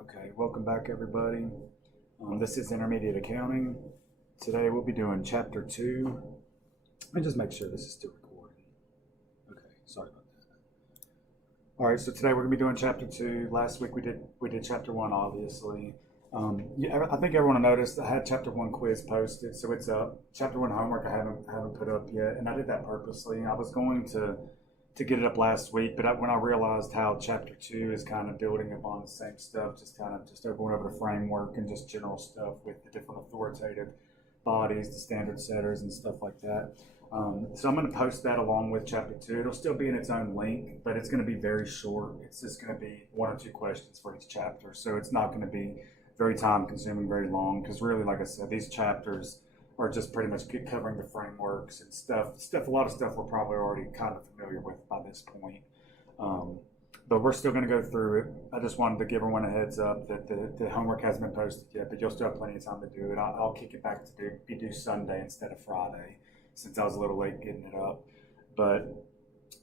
Okay, welcome back everybody. This is Intermediate Accounting. Today we'll be doing Chapter 2. Let me just make sure this is still recording. Okay, sorry about that. All right, so today we're going to be doing Chapter 2. Last week we did Chapter 1, obviously. I think everyone noticed I had Chapter 1 quiz posted, so it's up. Chapter 1 homework I haven't put up yet, and I did that purposely. I was going to get it up last week, but when I realized how Chapter 2 is kind of building upon the same stuff, just going over the framework and just general stuff with the different authoritative bodies, the standard setters and stuff like that. So I'm going to post that along with Chapter 2. It'll still be in its own link, but it's going to be very short. It's just going to be 1 or 2 questions for each chapter. So it's not going to be very time consuming, very long, because really, like I said, these chapters are just pretty much covering the frameworks and stuff. A lot of stuff we're probably already kind of familiar with by this point. But we're still going to go through it. I just wanted to give everyone a heads up that the homework hasn't been posted yet, but you'll still have plenty of time to do it. I'll kick it back to be due Sunday instead of Friday, since I was a little late getting it up. But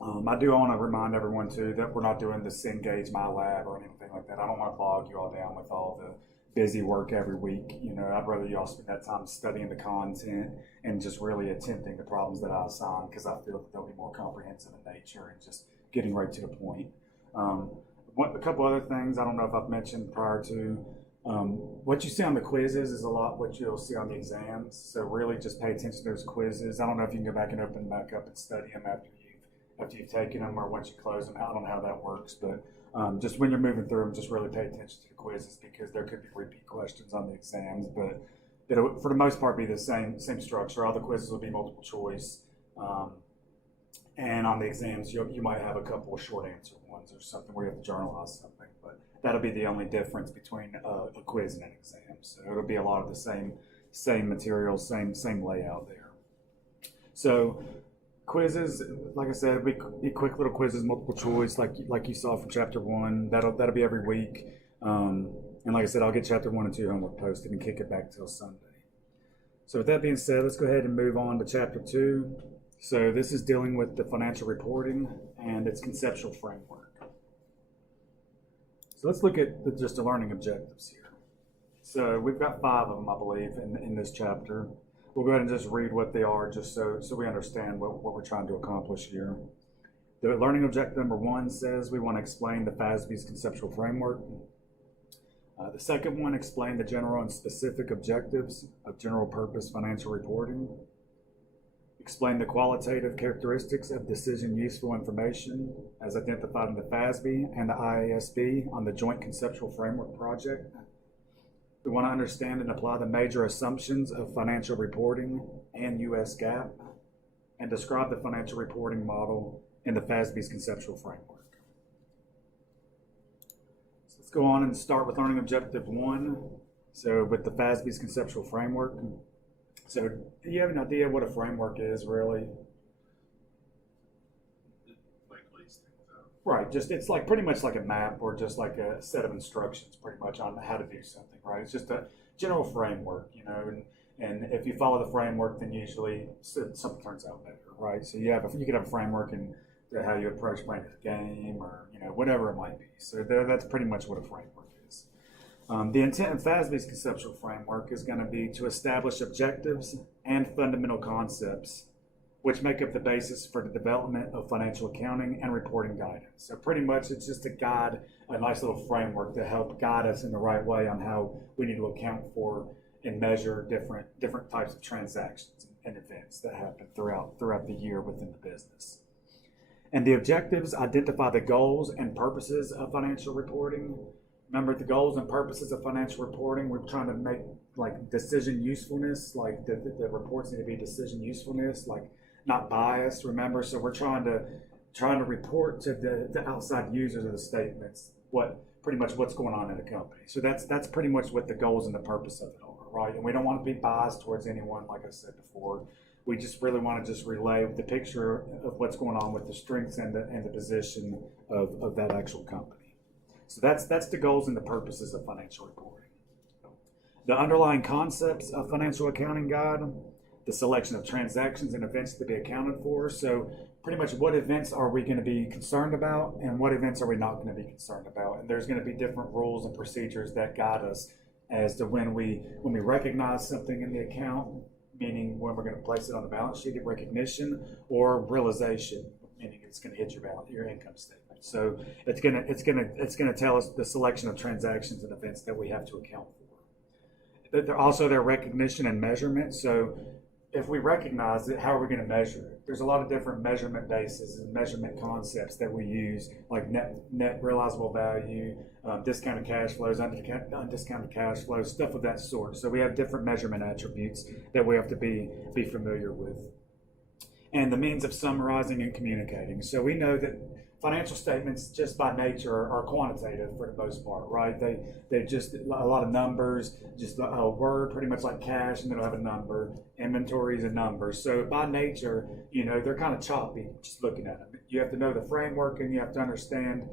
I do want to remind everyone too that we're not doing the Cengage My Lab or anything like that. I don't want to bog you all down with all the busy work every week. I'd rather you all spend that time studying the content and just really attempting the problems that I assign, because I feel that they'll be more comprehensive in nature and just getting right to the point. A couple other things I don't know if I've mentioned prior to. What you see on the quizzes is a lot what you'll see on the exams. So really just pay attention to those quizzes. I don't know if you can go back and open them back up and study them after you've taken them or once you close them. I don't know how that works, but just when you're moving through them, just really pay attention to the quizzes, because there could be repeat questions on the exams, but it'll, for the most part, be the same structure. All the quizzes will be multiple choice, and on the exams, you might have a couple of short answer ones or something where you have to journalize something, but that'll be the only difference between a quiz and an exam. So it'll be a lot of the same material, same layout there. So quizzes, like I said, be quick little quizzes, multiple choice, like you saw from Chapter 1. That'll be every week. And like I said, I'll get Chapter 1 and 2 homework posted and kick it back till Sunday. So with that being said, let's go ahead and move on to Chapter 2. So this is dealing with the financial reporting and its conceptual framework. So let's look at just the learning objectives here. So we've got 5 of them, I believe, in this chapter. We'll go ahead and just read what they are, just so we understand what we're trying to accomplish here. The learning objective number 1 says we want to explain the FASB's conceptual framework. The second one, explain the general and specific objectives of general purpose financial reporting. Explain the qualitative characteristics of decision useful information as identified in the FASB and the IASB on the Joint Conceptual Framework Project. We want to understand and apply the major assumptions of financial reporting and U.S. GAAP, and describe the financial reporting model in the FASB's conceptual framework. So let's go on and start with learning objective 1. So with the FASB's conceptual framework. So do you have an idea what a framework is, really? Right, it's like pretty much like a map or just like a set of instructions pretty much on how to do something, right? It's just a general framework, and if you follow the framework, then usually something turns out better, right? So you could have a framework in how you approach playing a game or, whatever it might be. So that's pretty much what a framework is. The intent of FASB's conceptual framework is going to be to establish objectives and fundamental concepts which make up the basis for the development of financial accounting and reporting guidance. So pretty much it's just a nice little framework to help guide us in the right way on how we need to account for and measure different types of transactions and events that happen throughout the year within the business. And the objectives identify the goals and purposes of financial reporting. Remember, the goals and purposes of financial reporting, we're trying to make like decision usefulness, like the reports need to be decision usefulness, like not biased, remember? So we're trying to report to the outside users of the statements pretty much what's going on in the company. So that's pretty much what the goals and the purpose of it are, right? And we don't want to be biased towards anyone, like I said before. We just really want to just relay the picture of what's going on with the strengths and the position of that actual company. So that's the goals and the purposes of financial reporting. The underlying concepts of financial accounting guide, the selection of transactions and events to be accounted for. So pretty much what events are we going to be concerned about and what events are we not going to be concerned about. And there's going to be different rules and procedures that guide us as to when we recognize something in the account, meaning when we're going to place it on the balance sheet of recognition, or realization, meaning it's going to hit your income statement. So it's going to tell us the selection of transactions and events that we have to account for. Their recognition and measurement. So if we recognize it, how are we going to measure it? There's a lot of different measurement bases and measurement concepts that we use, like net realizable value, discounted cash flows, undiscounted cash flows, stuff of that sort. So we have different measurement attributes that we have to be familiar with. And the means of summarizing and communicating. So we know that financial statements, just by nature, are quantitative for the most part, right? They're just a lot of numbers, just a word, pretty much like cash, and then it'll have a number. Inventory is a number. So by nature, they're kind of choppy just looking at them. You have to know the framework, and you have to understand,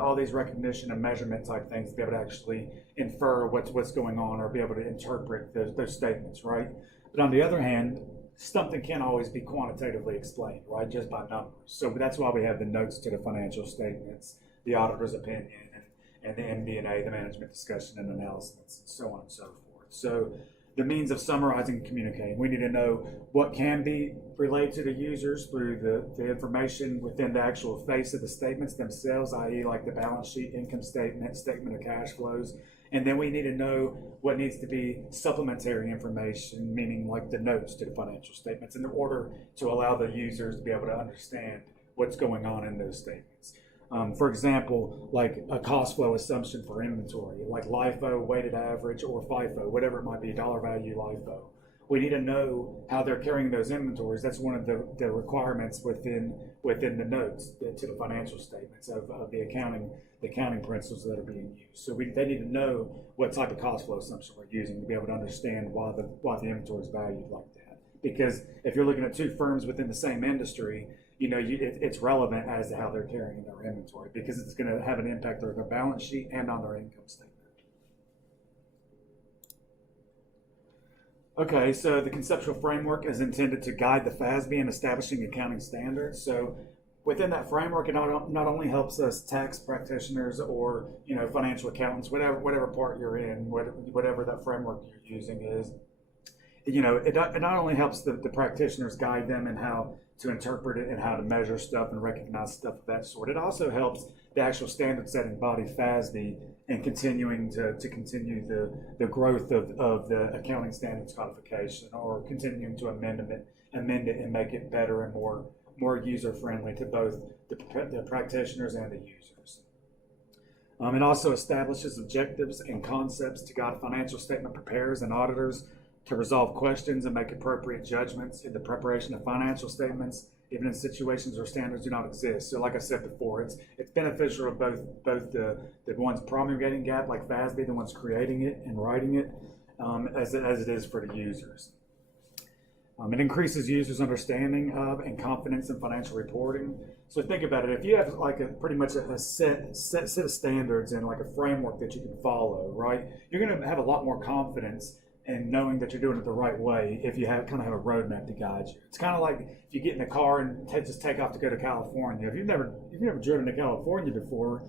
all these recognition and measurement type things to be able to actually infer what's going on or be able to interpret those statements, right? But on the other hand, something can't always be quantitatively explained, right, just by numbers. So that's why we have the notes to the financial statements, the auditor's opinion, and the MD&A, the management discussion and analysis, and so on and so forth. So the means of summarizing and communicating. We need to know what can be relayed to the users through the information within the actual face of the statements themselves, i.e. like the balance sheet, income statement, statement of cash flows. And then we need to know what needs to be supplementary information, meaning like the notes to the financial statements, in order to allow the users to be able to understand what's going on in those statements. For example, like a cost flow assumption for inventory, like LIFO, weighted average, or FIFO, whatever it might be, dollar value LIFO. We need to know how they're carrying those inventories. That's one of the requirements within the notes to the financial statements of the accounting principles that are being used. So they need to know what type of cost flow assumption we're using to be able to understand why the inventory is valued like that. Because if you're looking at two firms within the same industry, it's relevant as to how they're carrying their inventory, because it's going to have an impact on their balance sheet and on their income statement. Okay, so the conceptual framework is intended to guide the FASB in establishing accounting standards. So within that framework, it not only helps us tax practitioners or financial accountants, whatever part you're in, whatever that framework you're using is, it not only helps the practitioners guide them in how to interpret it and how to measure stuff and recognize stuff of that sort. It also helps the actual standard setting body, FASB, and continuing to continue the growth of the accounting standards codification, or continuing to amend it and make it better and more user friendly to both the practitioners and the users. It also establishes objectives and concepts to guide financial statement preparers and auditors to resolve questions and make appropriate judgments in the preparation of financial statements, even in situations where standards do not exist. So like I said before, it's beneficial of both the ones promulgating GAAP, like FASB, the ones creating it and writing it, as it is for the users. It increases users' understanding of and confidence in financial reporting. So think about it. If you have like pretty much a set of standards and like a framework that you can follow, right, you're going to have a lot more confidence and knowing that you're doing it the right way if you have a roadmap to guide you. It's kind of like if you get in a car and just take off to go to California. If you've never driven to California before,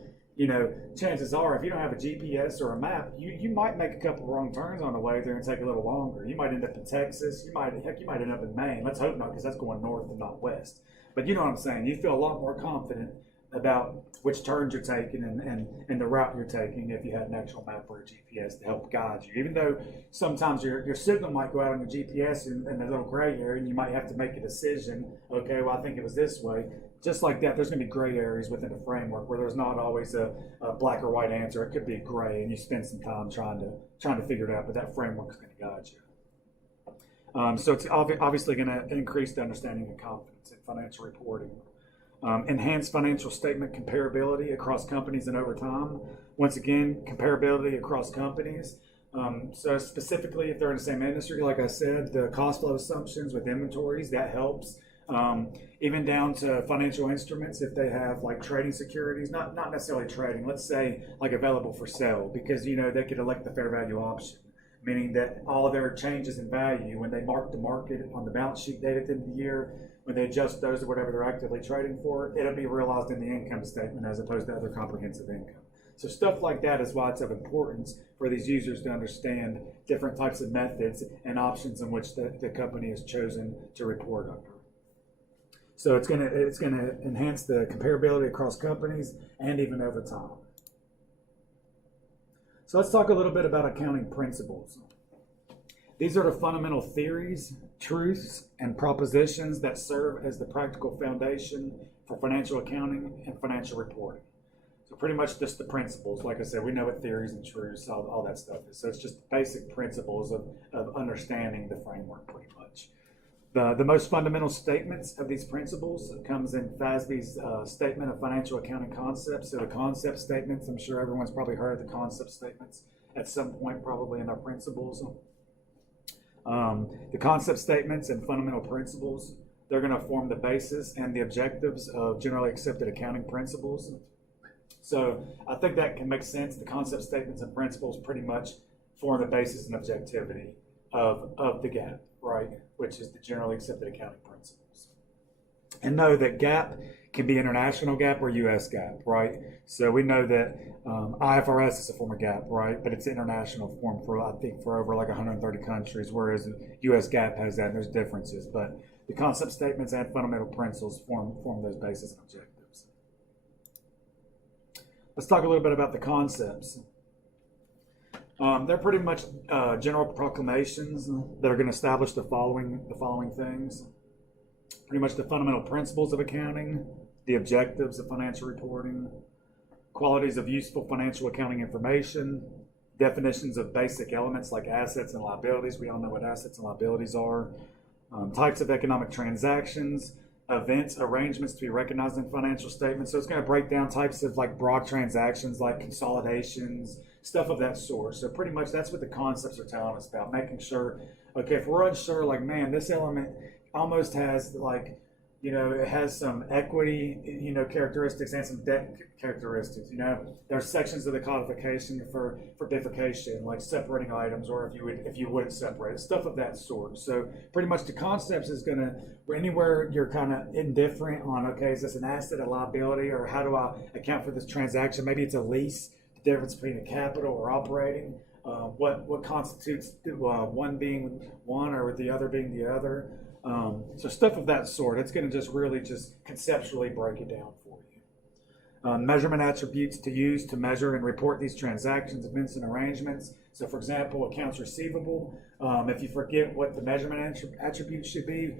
chances are if you don't have a GPS or a map, you might make a couple wrong turns on the way there and take a little longer. You might end up in Texas. You might end up in Maine. Let's hope not, because that's going north and not west. But you know what I'm saying. You feel a lot more confident about which turns you're taking and the route you're taking if you had an actual map or a GPS to help guide you. Even though sometimes your signal might go out on your GPS in a little gray area, and you might have to make a decision, okay, well, I think it was this way. Just like that, there's going to be gray areas within the framework where there's not always a black or white answer. It could be gray, and you spend some time trying to figure it out, but that framework is going to guide you. So it's obviously going to increase the understanding and confidence in financial reporting. Enhance financial statement comparability across companies and over time. Once again, comparability across companies. So specifically, if they're in the same industry, like I said, the cost flow assumptions with inventories, that helps. Even down to financial instruments, if they have like trading securities, not necessarily trading, let's say like available for sale, because they could elect the fair value option, meaning that all of their changes in value, when they mark to market on the balance sheet date at the end of the year, when they adjust those to whatever they're actively trading for, it'll be realized in the income statement as opposed to other comprehensive income. So stuff like that is why it's of importance for these users to understand different types of methods and options in which the company has chosen to report under. So it's gonna enhance the comparability across companies and even over time. So let's talk a little bit about accounting principles. These are the fundamental theories, truths, and propositions that serve as the practical foundation for financial accounting and financial reporting. So pretty much just the principles. Like I said, we know what theories and truths, all that stuff is. So it's just basic principles of understanding the framework pretty much. The most fundamental statements of these principles comes in FASB's Statement of Financial Accounting Concepts. So the concept statements, I'm sure everyone's probably heard of the concept statements at some point probably in their principles. The concept statements and fundamental principles, they're going to form the basis and the objectives of generally accepted accounting principles. So I think that can make sense. The concept statements and principles pretty much form the basis and objectivity of the GAAP, right? Which is the generally accepted accounting principles. And know that GAAP can be international GAAP or US GAAP, right? So we know that IFRS is a form of GAAP, right? But it's international form for, I think, for over like 130 countries, whereas US GAAP has that, and there's differences. But the concept statements and fundamental principles form those bases and objectives. Let's talk a little bit about the concepts. They're pretty much general proclamations that are going to establish the following things. Pretty much the fundamental principles of accounting, the objectives of financial reporting, qualities of useful financial accounting information, definitions of basic elements like assets and liabilities. We all know what assets and liabilities are. Types of economic transactions, events, arrangements to be recognized in financial statements. So it's going to break down types of like broad transactions like consolidations, stuff of that sort. So pretty much that's what the concepts are telling us about, making sure, okay, if we're unsure, like, man, this element almost has like, you know, it has some equity, you know, characteristics and some debt characteristics. You know, there's sections of the codification for bifurcation, like separating items, or if you wouldn't separate, stuff of that sort. So pretty much the concepts is going to, anywhere you're kind of indifferent on, okay, is this an asset, a liability, or how do I account for this transaction? Maybe it's a lease, the difference between a capital or operating. What constitutes one being one or the other being the other. So stuff of that sort, it's going to just really just conceptually break it down for you. Measurement attributes to use to measure and report these transactions, events, and arrangements. So for example, accounts receivable, if you forget what the measurement attribute should be,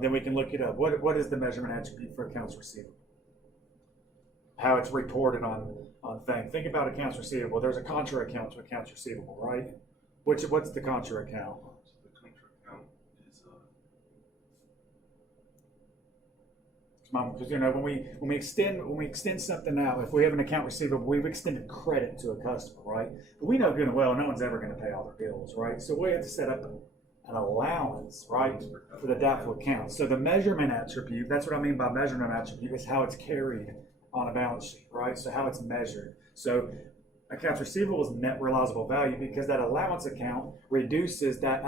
then we can look it up. What is the measurement attribute for accounts receivable? How it's reported on things. Think about accounts receivable. There's a contra account to accounts receivable, right? What's the contra account? Because you know when we extend something out, if we have an account receivable, we've extended credit to a customer, right? But we know good and well no one's ever going to pay all their bills, right? So we have to set up an allowance, right, for the doubtful accounts. So the measurement attribute, that's what I mean by measurement attribute, is how it's carried on a balance sheet, right? So how it's measured. So accounts receivable is net realizable value because that allowance account reduces that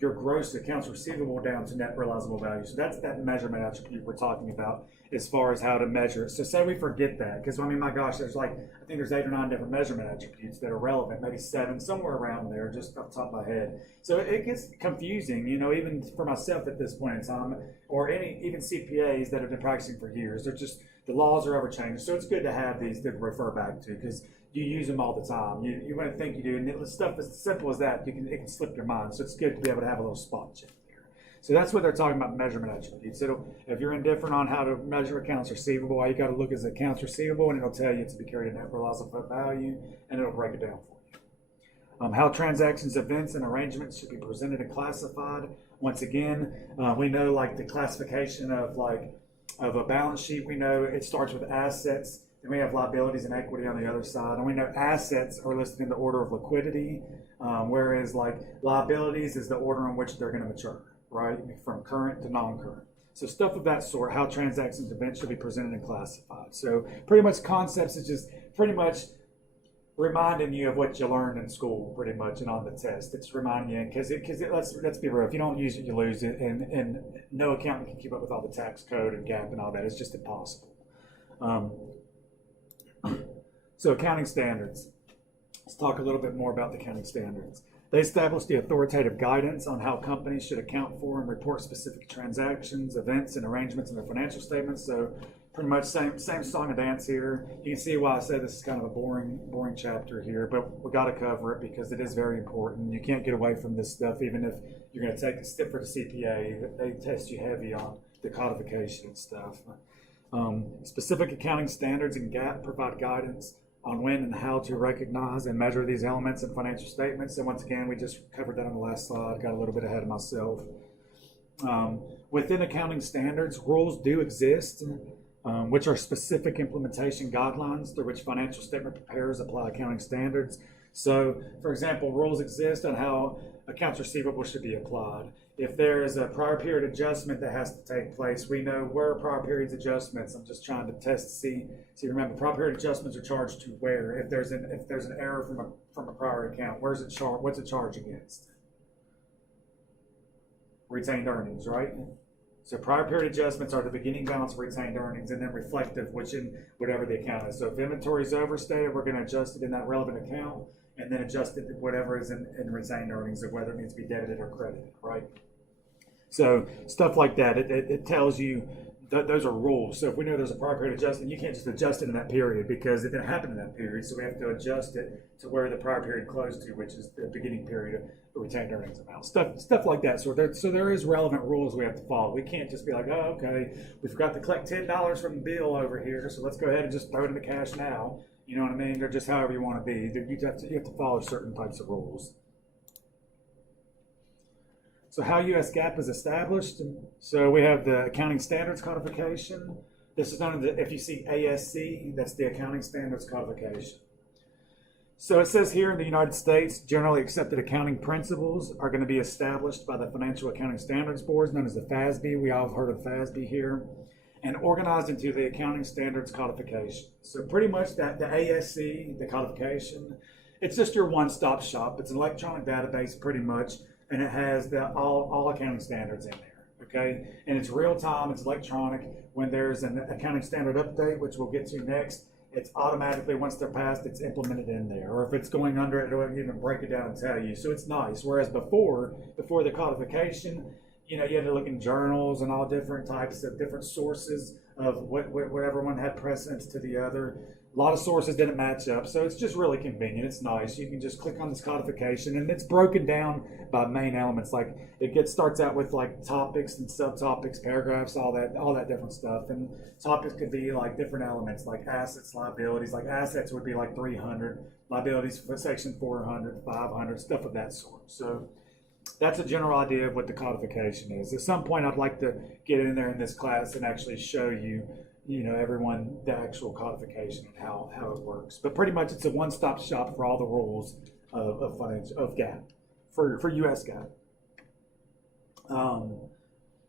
your gross accounts receivable down to net realizable value. So that's that measurement attribute we're talking about as far as how to measure it. So say we forget that, because I mean, my gosh, I think there's 8 or 9 different measurement attributes that are relevant, maybe 7, somewhere around there, just off the top of my head. So it gets confusing, you know, even for myself at this point in time, or even CPAs that have been practicing for years. They're just, the laws are ever changing. So it's good to have these to refer back to, because you use them all the time. You might think you do, and stuff as simple as that, it can slip your mind. So it's good to be able to have a little spot check there. So that's what they're talking about, measurement attributes. If you're indifferent on how to measure accounts receivable, all you got to look is accounts receivable, and it'll tell you it's to be carried at net realizable value, and it'll break it down for you. How transactions, events, and arrangements should be presented and classified. Once again, we know like the classification of a balance sheet. We know it starts with assets. Then we have liabilities and equity on the other side. And we know assets are listed in the order of liquidity, whereas like liabilities is the order in which they're going to mature, right? From current to non-current. So stuff of that sort, how transactions events should be presented and classified. So pretty much concepts is just pretty much reminding you of what you learned in school, pretty much, and on the test. It's reminding you because let's be real. If you don't use it, you lose it, and no accountant can keep up with all the tax code and GAAP and all that. It's just impossible. So accounting standards. Let's talk a little bit more about the accounting standards. They establish the authoritative guidance on how companies should account for and report specific transactions, events, and arrangements in their financial statements. So pretty much same song and dance here. You can see why I say this is kind of a boring chapter here, but we got to cover it because it is very important. You can't get away from this stuff, even if you're going to take a step for the CPA. They test you heavy on the codification and stuff. Specific accounting standards and GAAP provide guidance on when and how to recognize and measure these elements in financial statements. And once again, we just covered that on the last slide. Got a little bit ahead of myself. Within accounting standards, rules do exist, which are specific implementation guidelines through which financial statement preparers apply accounting standards. So, for example, rules exist on how accounts receivable should be applied. If there is a prior period adjustment that has to take place, we know where are prior periods adjustments. I'm just trying to test to see. Remember, prior period adjustments are charged to where. If there's an error from a prior account, where's it charged? What's it charged against? Retained earnings, right? So prior period adjustments are the beginning balance of retained earnings, and then reflective, which in whatever the account is. So if inventory is overstated, we're going to adjust it in that relevant account, and then adjust it to whatever is in retained earnings, of whether it needs to be debited or credited, right? So stuff like that, it tells you those are rules. So if we know there's a prior period adjustment, you can't just adjust it in that period because it didn't happen in that period. So we have to adjust it to where the prior period closed to, which is the beginning period of retained earnings amount. Stuff like that. So there is relevant rules we have to follow. We can't just be like, oh, okay, we forgot to collect $10 from the bill over here, so let's go ahead and just throw it into cash now. You know what I mean? Or just however you want to be. You have to follow certain types of rules. So how U.S. GAAP is established. So we have the Accounting Standards Codification. This is known as, if you see ASC, that's the Accounting Standards Codification. So it says here in the United States, generally accepted accounting principles are going to be established by the Financial Accounting Standards Board, known as the FASB. We all have heard of FASB here. And organized into the Accounting Standards Codification. So pretty much the ASC, the codification, it's just your one-stop shop. It's an electronic database pretty much, and it has all accounting standards in there, okay? And it's real time, it's electronic. When there's an accounting standard update, which we'll get to next, it's automatically, once they're passed, it's implemented in there. Or if it's going under it, it'll even break it down and tell you. So it's nice. Whereas before the codification, you know, you had to look in journals and all different types of different sources of whatever one had precedence to the other. A lot of sources didn't match up, so it's just really convenient. It's nice. You can just click on this codification, and it's broken down by main elements. Like starts out with like topics and subtopics, paragraphs, all that different stuff. And topics could be like different elements, like assets, liabilities. Like assets would be like 300, liabilities for section 400, 500, stuff of that sort. So that's a general idea of what the codification is. At some point, I'd like to get in there in this class and actually show you, everyone the actual codification and how it works. But pretty much, it's a one-stop shop for all the rules of GAAP for U.S. GAAP.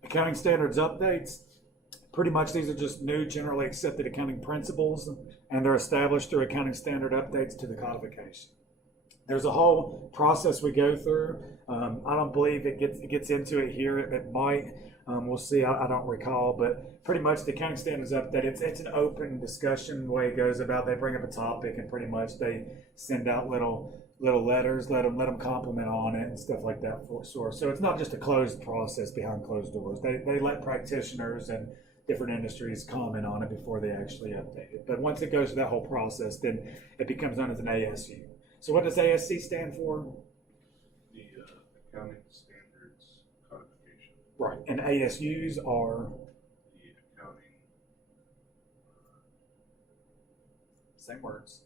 Accounting standards updates. Pretty much, these are just new, generally accepted accounting principles, and they're established through accounting standard updates to the codification. There's a whole process we go through. I don't believe it gets into it here. It might. We'll see. I don't recall, but pretty much the accounting standards update. It's an open discussion. The way it goes about, they bring up a topic and pretty much they send out little letters, let them compliment on it and stuff like that for source. So it's not just a closed process behind closed doors. They let practitioners and different industries comment on it before they actually update it. But once it goes through that whole process, then it becomes known as an ASU. So what does ASC stand for? The Accounting Standards Codification. Right, and ASUs are? The Accounting... Same words.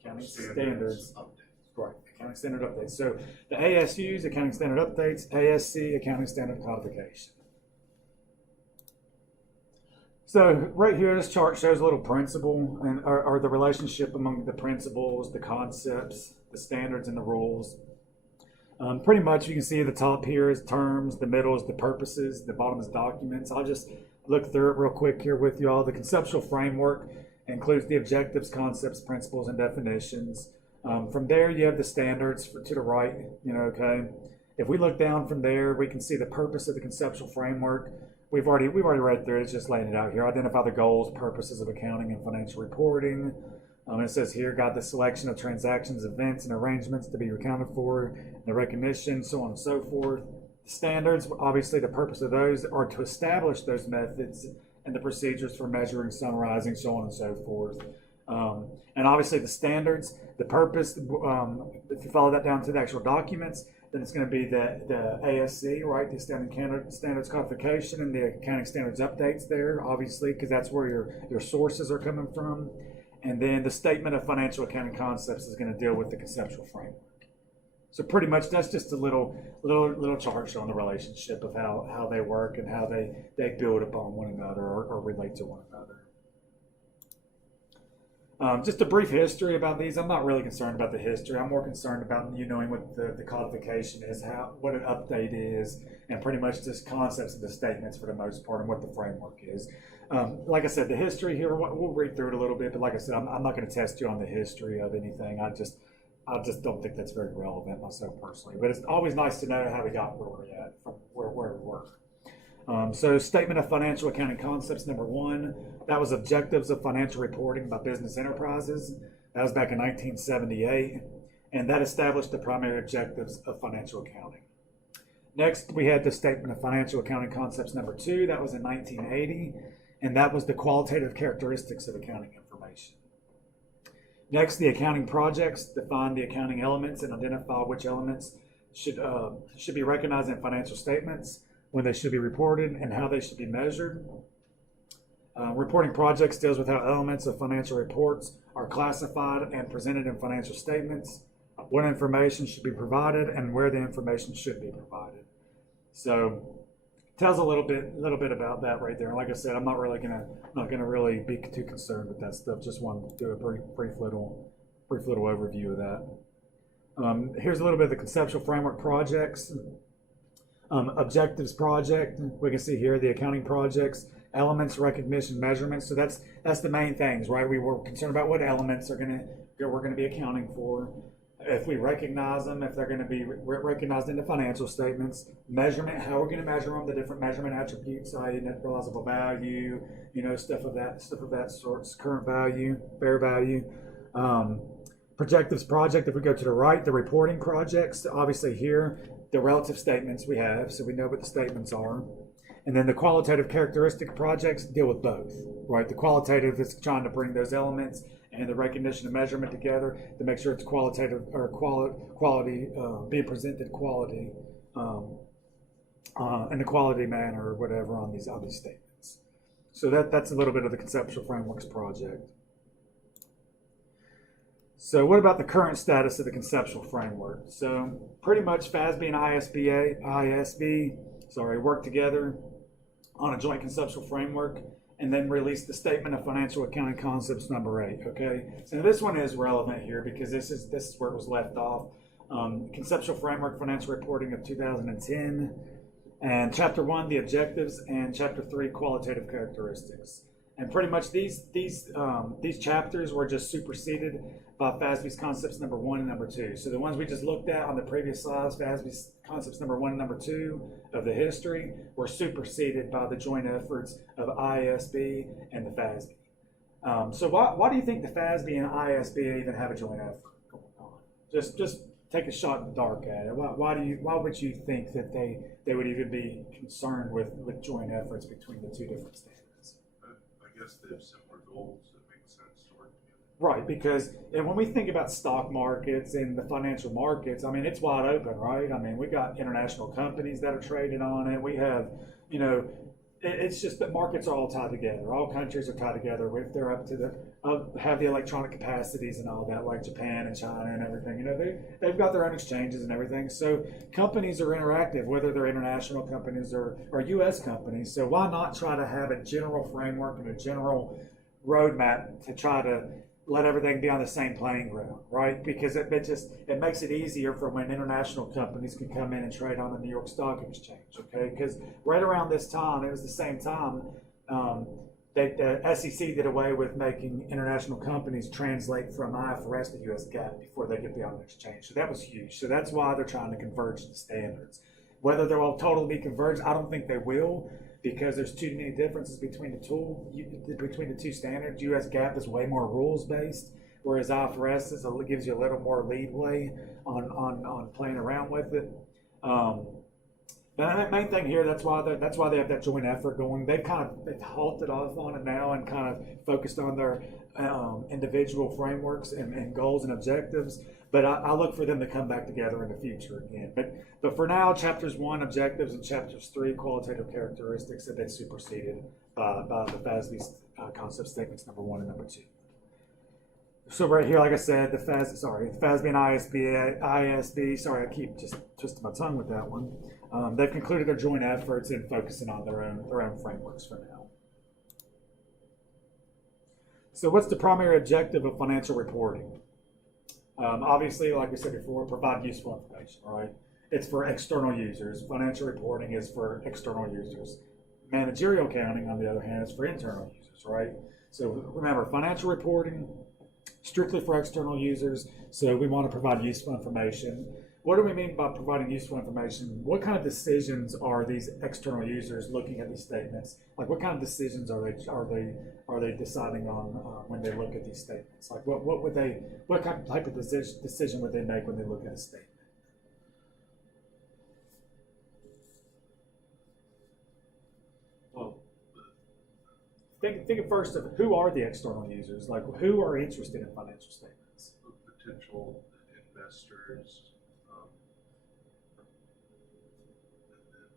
Accounting Standards Updates. Right, Accounting Standard Updates. So the ASUs, Accounting Standard Updates, ASC, Accounting Standard Codification. So right here, this chart shows a little principle and or the relationship among the principles, the concepts, the standards, and the rules. Pretty much you can see the top here is terms, the middle is the purposes, the bottom is documents. I'll just look through it real quick here with you all. The conceptual framework includes the objectives, concepts, principles, and definitions. From there, you have the standards to the right, okay? If we look down from there, we can see the purpose of the conceptual framework. We've already read through it, it's just laying it out here. Identify the goals, purposes of accounting and financial reporting. It says here, guide the selection of transactions, events, and arrangements to be accounted for, the recognition, so on and so forth. The standards, obviously the purpose of those are to establish those methods and the procedures for measuring, summarizing, so on and so forth. And obviously the standards, the purpose, if you follow that down to the actual documents, then it's going to be the ASC, right? The Standards Codification and the Accounting Standards Updates there, obviously, because that's where your sources are coming from. And then the Statement of Financial Accounting Concepts is going to deal with the conceptual framework. So pretty much that's just a little chart showing the relationship of how they work and how they build upon one another or relate to one another. Just a brief history about these. I'm not really concerned about the history. I'm more concerned about you knowing what the codification is, what an update is, and pretty much just concepts of the statements for the most part and what the framework is. Like I said, the history here, we'll read through it a little bit, but like I said, I'm not going to test you on the history of anything. I just don't think that's very relevant myself personally. But it's always nice to know how we got where we're at, from where we were. So Statement of Financial Accounting Concepts, number 1, that was Objectives of Financial Reporting by Business Enterprises. That was back in 1978, and that established the primary objectives of financial accounting. Next, we had the Statement of Financial Accounting Concepts, number 2. That was in 1980, and that was the qualitative characteristics of accounting information. Next, the accounting projects define the accounting elements and identify which elements should be recognized in financial statements, when they should be reported, and how they should be measured. Reporting projects deals with how elements of financial reports are classified and presented in financial statements, what information should be provided, and where the information should be provided. So tells a little bit about that right there. And like I said, I'm not gonna really be too concerned with that stuff. Just wanted to do a brief little overview of that. Here's a little bit of the conceptual framework projects. Objectives project, we can see here the accounting projects, elements, recognition, measurements. So that's the main things, right? We were concerned about what elements we're going to be accounting for. If we recognize them, if they're going to be recognized in the financial statements. Measurement, how we're going to measure them, the different measurement attributes, i.e. net realizable value, stuff of that sort, current value, fair value. Projectives project, if we go to the right, the reporting projects, obviously here, the relative statements we have, so we know what the statements are. And then the qualitative characteristic projects deal with both, right? The qualitative is trying to bring those elements and the recognition and measurement together to make sure it's qualitative or quality being presented quality in a quality manner or whatever on these statements. So that's a little bit of the conceptual frameworks project. So what about the current status of the conceptual framework? So pretty much FASB and ISB work together on a joint conceptual framework and then release the Statement of Financial Accounting Concepts number 8, okay? So this one is relevant here because this is where it was left off. Conceptual Framework Financial Reporting of 2010, and Chapter 1, the Objectives, and Chapter 3, Qualitative Characteristics. And pretty much these chapters were just superseded by FASB's concepts number 1 and number 2. So the ones we just looked at on the previous slides, FASB's concepts number 1 and number 2 of the history, were superseded by the joint efforts of ISB and the FASB. So why do you think the FASB and ISB even have a joint effort going on? Just take a shot in the dark at it. Why would you think that they would even be concerned with joint efforts between the two different standards? I guess they have similar goals that make sense to work together. Right, because when we think about stock markets and the financial markets, I mean, it's wide open, right? I mean, we got international companies that are traded on it. We have, it's just that markets are all tied together. All countries are tied together. If they're up to have the electronic capacities and all that, like Japan and China and everything, they've got their own exchanges and everything. So companies are interactive, whether they're international companies or U.S. companies. So why not try to have a general framework and a general roadmap to try to let everything be on the same playing ground, right? Because it makes it easier for when international companies can come in and trade on the New York Stock Exchange, okay? Because right around this time, it was the same time, the SEC did away with making international companies translate from IFRS to US GAAP before they get beyond the exchange. So that was huge. So that's why they're trying to converge the standards. Whether they'll all totally be converged, I don't think they will, because there's too many differences between the two standards. US GAAP is way more rules based, whereas IFRS gives you a little more leeway on playing around with it. The main thing here, that's why they have that joint effort going. They've halted off on it now and kind of focused on their individual frameworks and goals and objectives. But I look for them to come back together in the future again. But for now, chapters 1, objectives, and chapters 3, qualitative characteristics, have been superseded by the FASB concept statements number 1 and number 2. So right here, like I said, the FASB and IASB, sorry, I keep just twisting my tongue with that one. They've concluded their joint efforts in focusing on their own frameworks for now. So what's the primary objective of financial reporting? Obviously, like we said before, provide useful information, right? It's for external users. Financial reporting is for external users. Managerial accounting, on the other hand, is for internal users, right? So remember, financial reporting, strictly for external users, so we want to provide useful information. What do we mean by providing useful information? What kind of decisions are these external users looking at these statements? Like, what kind of decisions are they deciding on when they look at these statements? Like, what type of decision would they make when they look at a statement? Well, think first of who are the external users? Like, who are interested in financial statements? Potential investors.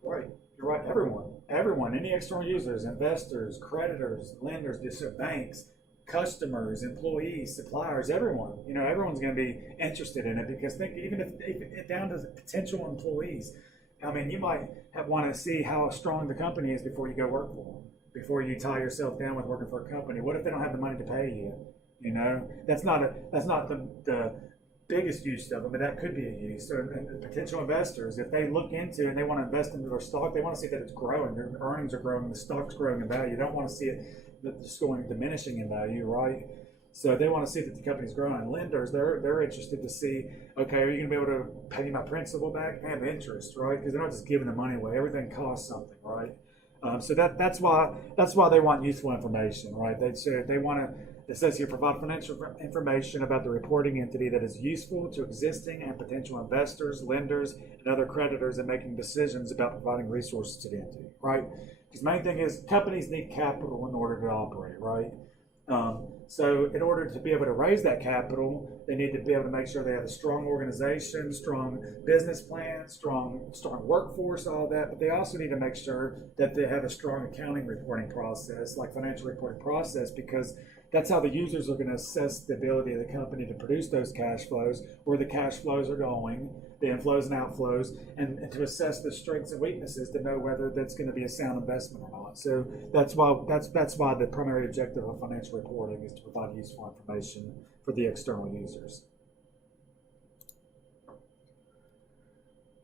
Right, you're right. Everyone, any external users, investors, creditors, lenders, banks, customers, employees, suppliers, everyone. Everyone's going to be interested in it, because even if down to potential employees, I mean, you might want to see how strong the company is before you go work for them, before you tie yourself down with working for a company. What if they don't have the money to pay you? That's not the biggest use of it, but that could be a use. So, and potential investors, if they look into and they want to invest into their stock, they want to see that it's growing, their earnings are growing, the stock's growing in value. They don't want to see it just going diminishing in value, right? So they want to see that the company's growing. And lenders, they're interested to see, okay, are you going to be able to pay me my principal back and interest, right? Because they're not just giving the money away. Everything costs something, right? So that's why they want useful information, right? They want to. It says here, provide financial information about the reporting entity that is useful to existing and potential investors, lenders, and other creditors in making decisions about providing resources to the entity, right? Because the main thing is companies need capital in order to operate, right? So in order to be able to raise that capital, they need to be able to make sure they have a strong organization, strong business plan, strong workforce, all that. But they also need to make sure that they have a strong accounting reporting process, like financial reporting process, because that's how the users are going to assess the ability of the company to produce those cash flows, where the cash flows are going, the inflows and outflows, and to assess the strengths and weaknesses to know whether that's going to be a sound investment or not. So that's why the primary objective of financial reporting is to provide useful information for the external users.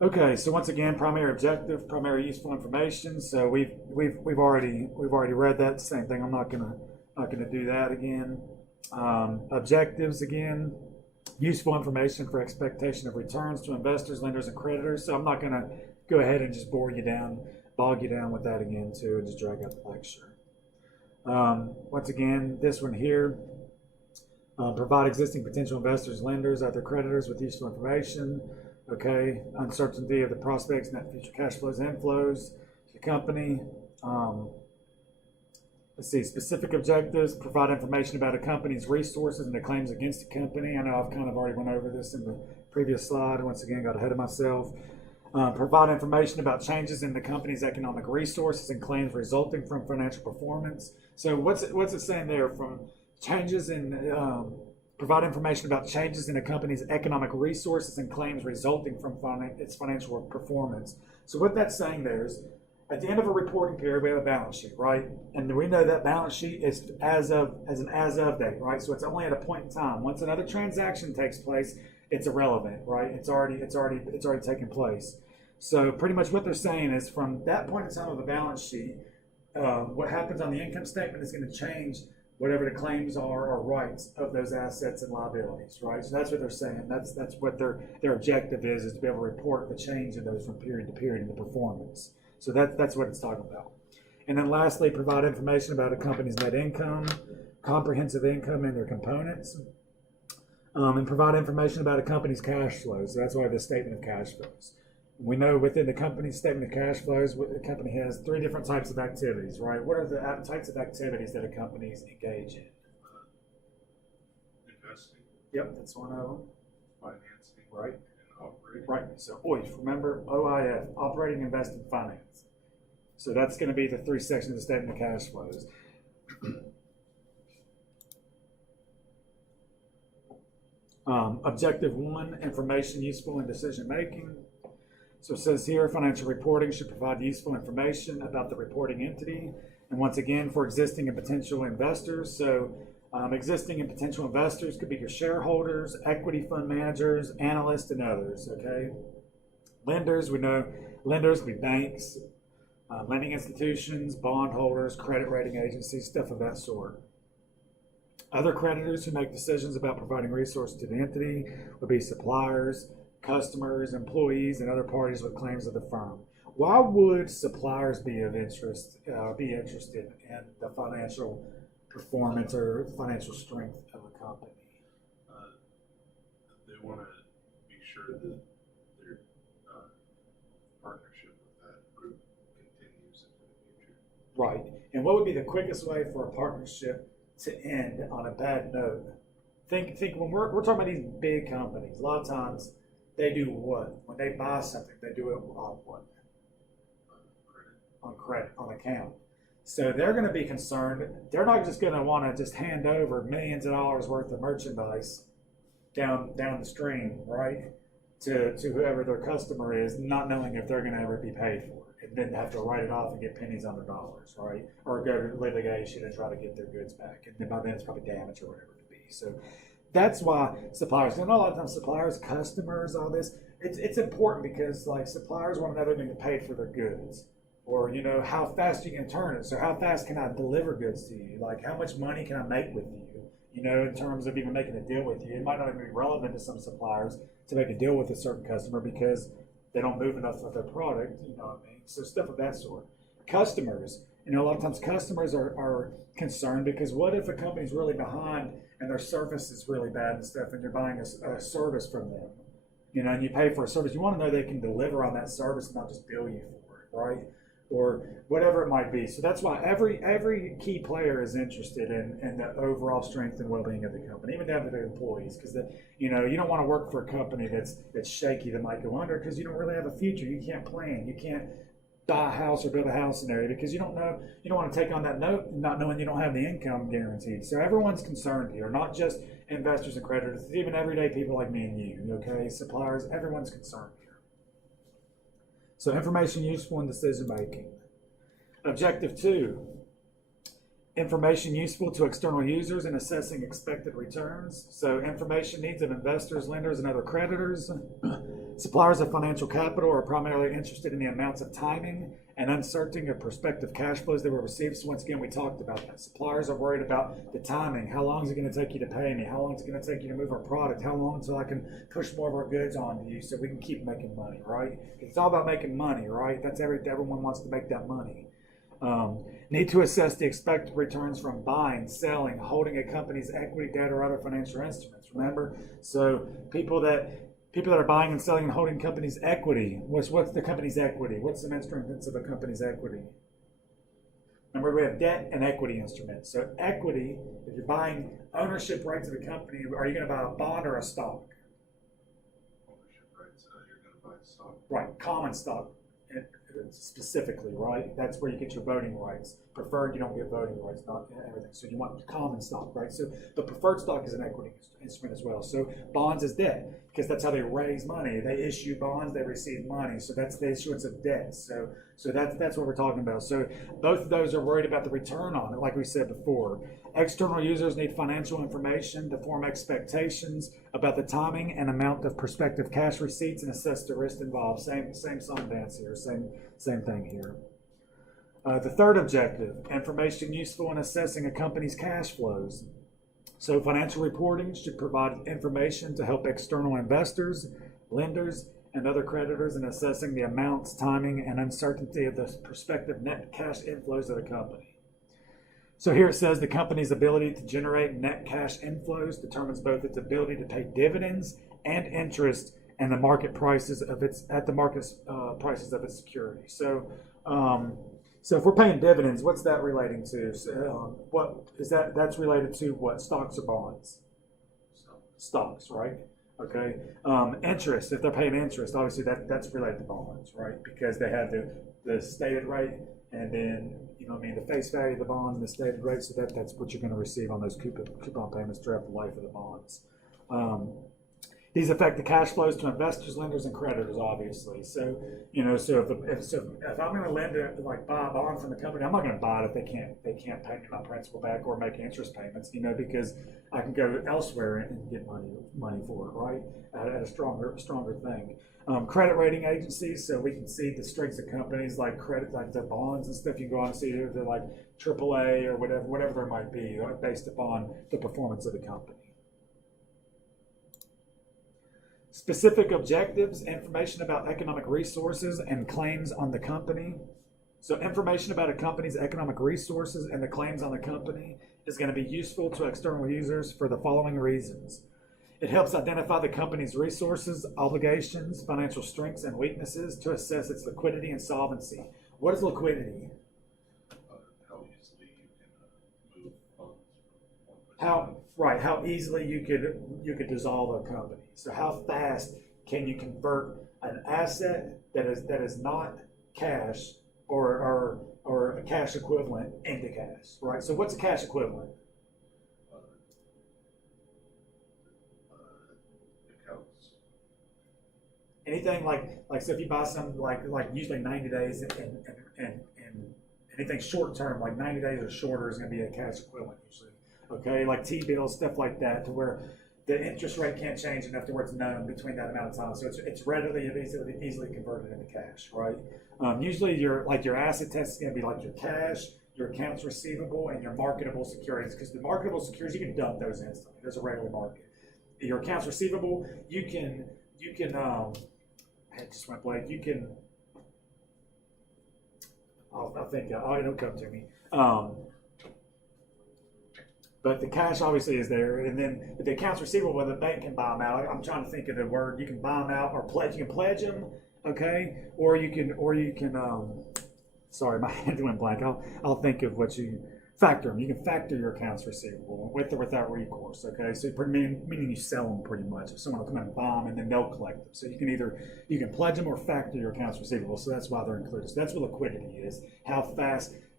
Okay, so once again, primary objective, primary useful information. So we've already read that. Same thing. I'm not gonna do that again. Objectives again, useful information for expectation of returns to investors, lenders, and creditors. So I'm not going to go ahead and just bog you down with that again too, and just drag out the lecture. Once again, this one here, provide existing potential investors, lenders, other creditors with useful information. Okay, uncertainty of the prospects, net future cash flows, inflows to the company. Let's see, specific objectives, provide information about a company's resources and the claims against the company. I know I've kind of already went over this in the previous slide. Once again, got ahead of myself. Provide information about changes in the company's economic resources and claims resulting from financial performance. So what's it saying there? From changes in, provide information about changes in a company's economic resources and claims resulting from its financial performance. So what that's saying there is, at the end of a reporting period, we have a balance sheet, right? And we know that balance sheet is as an as of date, right? So it's only at a point in time. Once another transaction takes place, it's irrelevant, right? It's already taken place. So pretty much what they're saying is, from that point in time of the balance sheet, what happens on the income statement is going to change whatever the claims are or rights of those assets and liabilities, right? So that's what they're saying. That's what their objective is to be able to report the change in those from period to period in the performance. So that's what it's talking about. And then lastly, provide information about a company's net income, comprehensive income and their components, and provide information about a company's cash flows. So that's why the statement of cash flows. We know within the company's statement of cash flows, the company has 3 different types of activities, right? What are the types of activities that a company engage in? Investing, Yep, that's one of them. financing, Right. and operating. Right. So OIF, remember OIF, operating, investing, finance. So that's going to be the 3 sections of the statement of cash flows. Objective 1, information useful in decision making. So it says here, financial reporting should provide useful information about the reporting entity. And once again, for existing and potential investors. So existing and potential investors could be your shareholders, equity fund managers, analysts, and others, okay? Lenders, we know lenders could be banks, lending institutions, bondholders, credit rating agencies, stuff of that sort. Other creditors who make decisions about providing resources to the entity would be suppliers, customers, employees, and other parties with claims of the firm. Why would suppliers be of interest, be interested in the financial performance or financial strength of a company? They want to be sure that their partnership with that group continues into the future. Right. And what would be the quickest way for a partnership to end on a bad note? Think when we're talking about these big companies, a lot of times they do what? When they buy something, they do it on what? On credit, on account. So they're going to be concerned. They're not just going to want to just hand over millions of dollars worth of merchandise down the stream, right, to whoever their customer is, not knowing if they're going to ever be paid for it, and then have to write it off and get pennies on the dollars, right, or go to litigation and try to get their goods back, and then by then it's probably damaged or whatever it be. So that's why suppliers. And a lot of times suppliers, customers, all this. It's important because like suppliers want to know they're going to get paid for their goods. Or, you know, how fast you can turn it. So how fast can I deliver goods to you? Like, how much money can I make with you? You know, in terms of even making a deal with you. It might not even be relevant to some suppliers to make a deal with a certain customer because they don't move enough of their product, you know what I mean? So stuff of that sort. Customers, you know, a lot of times customers are concerned because what if a company's really behind and their service is really bad and stuff and you're buying a service from them, you know, and you pay for a service. You want to know they can deliver on that service and not just bill you for it, right? Or whatever it might be. So that's why every key player is interested in the overall strength and well-being of the company, even down to the employees, because you know, you don't want to work for a company that's shaky, that might go under, because you don't really have a future. You can't plan. You can't buy a house or build a house in an area because you don't know. You don't want to take on that note not knowing you don't have the income guaranteed. So everyone's concerned here, not just investors and creditors, it's even everyday people like me and you. Okay, suppliers, everyone's concerned here. So information useful in decision making. Objective 2, information useful to external users in assessing expected returns. So information needs of investors, lenders, and other creditors. Suppliers of financial capital are primarily interested in the amounts of timing and uncertainty of prospective cash flows they will receive. So once again, we talked about that. Suppliers are worried about the timing. How long is it going to take you to pay me? How long is it going to take you to move our product? How long until I can push more of our goods onto you so we can keep making money, right? It's all about making money, right? That's everyone wants to make that money. Need to assess the expected returns from buying, selling, holding a company's equity, debt, or other financial instruments. Remember? So people that are buying and selling and holding companies' equity. What's the company's equity? What's some instruments of a company's equity? Remember, we have debt and equity instruments. So equity, if you're buying ownership rights of a company, are you going to buy a bond or a stock? Ownership rights, you're going to buy stock. Right, common stock specifically, right? That's where you get your voting rights. Preferred, you don't get voting rights, not everything. So you want common stock, right? So the preferred stock is an equity instrument as well. So bonds is debt because that's how they raise money. They issue bonds, they receive money. So that's the issuance of debt. So that's what we're talking about. So both of those are worried about the return on it, like we said before. External users need financial information to form expectations about the timing and amount of prospective cash receipts and assess the risk involved. Same song dance here, same thing here. The third objective, information useful in assessing a company's cash flows. So financial reporting should provide information to help external investors, lenders, and other creditors in assessing the amounts, timing, and uncertainty of the prospective net cash inflows of the company. So here it says the company's ability to generate net cash inflows determines both its ability to pay dividends and interest and the market prices of its prices of its security. So if we're paying dividends, what's that relating to? So, what is that? That's related to what? Stocks or bonds? Stocks, right? Okay. Interest, if they're paying interest, obviously that's related to bonds, right? Because they have the stated rate, and then the face value of the bond and the stated rate. So that's what you're going to receive on those coupon payments throughout the life of the bonds. These affect the cash flows to investors, lenders, and creditors, obviously. So, if I'm going to lend buy a bond from the company, I'm not going to buy it if they can't pay me my principal back or make interest payments, because I can go elsewhere and get money for it, right? At a stronger thing. Credit rating agencies, so we can see the strengths of companies like their bonds and stuff. You can go on and see if they're like AAA or whatever there might be, based upon the performance of the company. Specific objectives, information about economic resources and claims on the company. So information about a company's economic resources and the claims on the company is going to be useful to external users for the following reasons. It helps identify the company's resources, obligations, financial strengths, and weaknesses to assess its liquidity and solvency. What is liquidity? How easily you can move funds from one place. How easily you could dissolve a company. So how fast can you convert an asset that is not cash or a cash equivalent into cash, right? So what's a cash equivalent? Accounts. Anything like so if you buy some like usually 90 days and anything short term like 90 days or shorter is going to be a cash equivalent usually. Okay, like T-bills, stuff like that, to where the interest rate can't change enough to where it's known between that amount of time. So it's readily easily converted into cash, right? Usually your asset test is going to be like your cash, your accounts receivable, and your marketable securities. Because the marketable securities, you can dump those instantly. There's a regular market. Your accounts receivable, you can I just went blank. You can, I think, it'll come to me. But the cash obviously is there, and then the accounts receivable, the bank can buy them out. I'm trying to think of the word. You can buy them out or pledge. You can pledge them, okay, or you can. Sorry, my hand went blank. I'll think of what you factor them. You can factor your accounts receivable with or without recourse, okay. So meaning you sell them pretty much. If someone will come in and buy them, and then they'll collect them. So you can pledge them or factor your accounts receivable. So that's why they're included. So that's what liquidity is.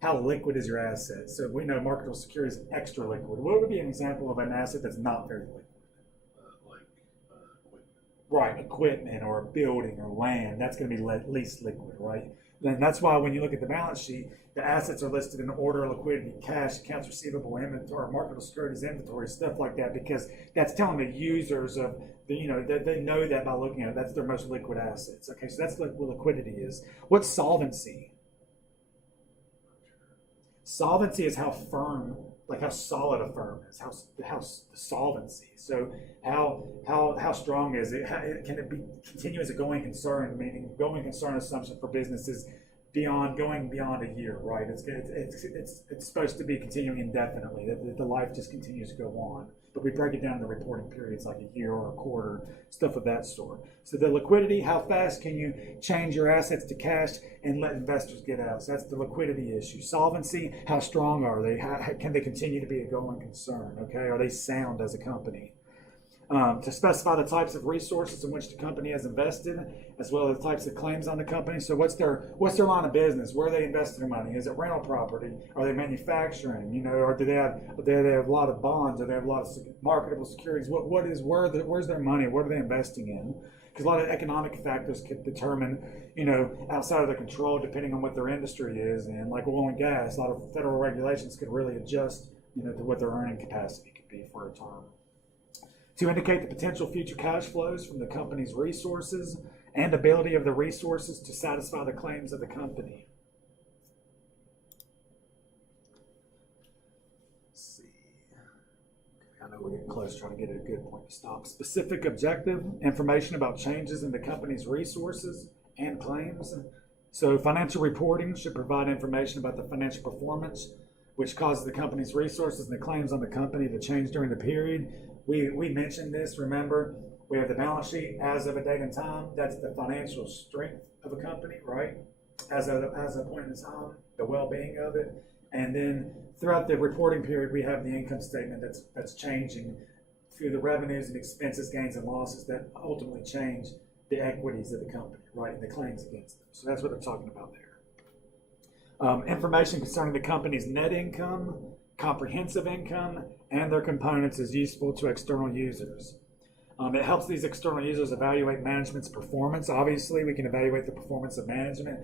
How liquid is your asset? So we know marketable security is extra liquid. What would be an example of an asset that's not very liquid? Equipment. Right, equipment or a building or land. That's going to be least liquid, right? Then that's why when you look at the balance sheet, the assets are listed in order of liquidity: cash, accounts receivable, inventory, marketable securities, inventory, stuff like that, because that's telling the users of that they know that by looking at it. That's their most liquid assets. Okay, so that's what liquidity is. What's solvency? Solvency is how firm, like how solid a firm is, how the solvency. So how strong is it? Can it continue as a going concern? Meaning going concern assumption for businesses going beyond a year, right? It's supposed to be continuing indefinitely. That the life just continues to go on. But we break it down into reporting periods like a year or a quarter, stuff of that sort. So the liquidity, how fast can you change your assets to cash and let investors get out? So that's the liquidity issue. Solvency, how strong are they? How can they continue to be a going concern? Okay, are they sound as a company? To specify the types of resources in which the company has invested, as well as the types of claims on the company. So what's their line of business? Where are they investing their money? Is it rental property? Are they manufacturing? Or do they have a lot of bonds? Or do they have a lot of marketable securities? Where's their money? What are they investing in? Because a lot of economic factors could determine, outside of their control, depending on what their industry is. And like oil and gas, a lot of federal regulations could really adjust, to what their earning capacity could be for a term. To indicate the potential future cash flows from the company's resources and ability of the resources to satisfy the claims of the company. we're getting close, trying to get at a good point to stop. Specific objective, information about changes in the company's resources and claims. So financial reporting should provide information about the financial performance, which causes the company's resources and the claims on the company to change during the period. We mentioned this, remember, we have the balance sheet as of a date and time. That's the financial strength of a company, right? As a point in time, the well-being of it. And then throughout the reporting period, we have the income statement that's changing through the revenues and expenses, gains and losses that ultimately change the equities of the company, right, and the claims against them. So that's what they're talking about there. Information concerning the company's net income, comprehensive income, and their components is useful to external users. It helps these external users evaluate management's performance. Obviously, we can evaluate the performance of management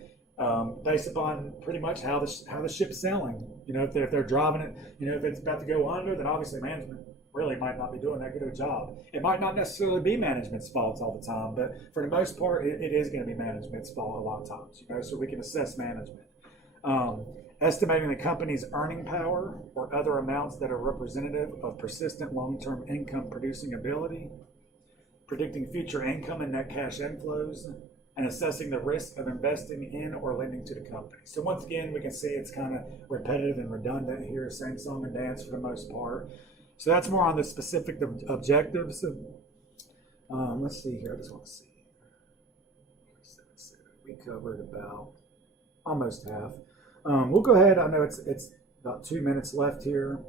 based upon pretty much how the ship's sailing. You know, if they're driving it, you know, if it's about to go under, then obviously management really might not be doing that good of a job. It might not necessarily be management's fault all the time, but for the most part, it is going to be management's fault a lot of times. You know, so we can assess management. Estimating the company's earning power or other amounts that are representative of persistent long-term income producing ability. Predicting future income and net cash inflows, and assessing the risk of investing in or lending to the company. So once again, we can see it's kind of repetitive and redundant here, same song and dance for the most part. So that's more on the specific objectives. Let's see here, I just want to see. We covered about almost half. We'll go ahead, I know it's about 2 minutes left here.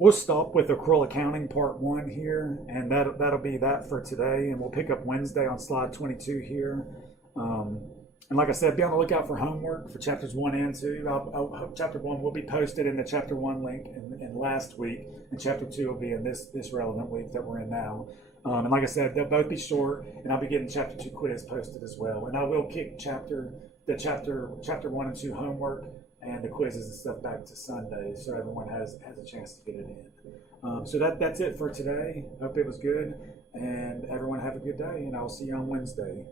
We'll stop with accrual accounting part 1 here, and that'll be that for today, and we'll pick up Wednesday on slide 22 here. And like I said, be on the lookout for homework for chapters 1 and 2. Chapter 1 will be posted in the chapter 1 link in last week, and chapter 2 will be in this relevant week that we're in now. And like I said, they'll both be short, and I'll be getting chapter 2 quiz posted as well. And I will kick chapter 1 and 2 homework and the quizzes and stuff back to Sunday, so everyone has a chance to get it in. So that's it for today. Hope it was good, and everyone have a good day, and I'll see you on Wednesday.